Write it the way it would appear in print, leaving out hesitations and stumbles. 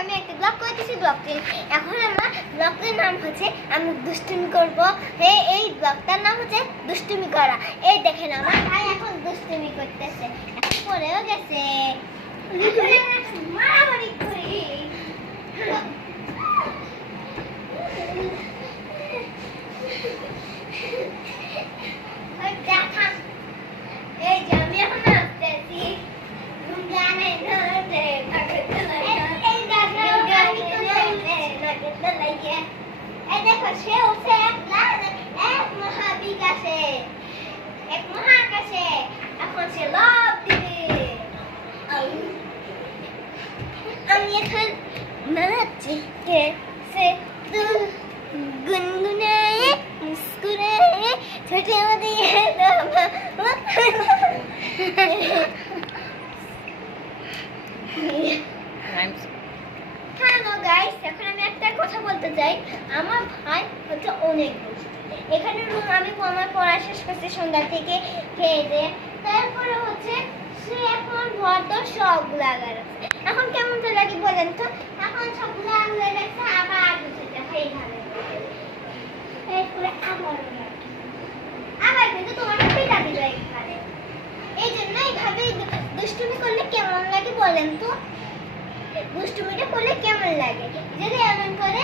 আমি একটা ব্লগ করতেছি। এখন আমার ব্লগটির নাম হচ্ছে আমি দুষ্টুমি করবো। এই ব্লগটার নাম হচ্ছে দুষ্টুমি করা। এই দেখেন আমার ভাই এখন দুষ্টুমি করতেছে, এখন পড়েও গেছে। মারামারি করি। এই যে আমি এখন আসতেছি। দেখো সে উঠে এক মহাবিকাশে, এক মহাকাশে। এখন সে লাফ দিবে। আমি এখন নাচছি कैसे तुम गुनगुनाए मुस्कुराए छोटे होते हैं হ্যালো গাইস, এখন আমি একটা কথা বলতে চাই। আমার ভাই হচ্ছে অনেক দুষ্টু। এখানে রুম আমি আমার পড়া শেষ করছি সন্ধ্যা থেকে খেয়ে দিয়ে। তারপরে হচ্ছে সে এখন ভদ্র সবগুলো আগার আছে। এখন কেমন তো লাগে বলেন তো? এখন সবগুলো আগুলে রাখছে, আবার দুটোটা এইভাবে এরপরে আবার কিন্তু তোমার পেটা দিল একবারে। এই জন্য এইভাবে দুষ্টুমি করলে কেমন লাগে বলেন তো? দুষ্টুমিটা করলে কেমন লাগে যদি এমন করে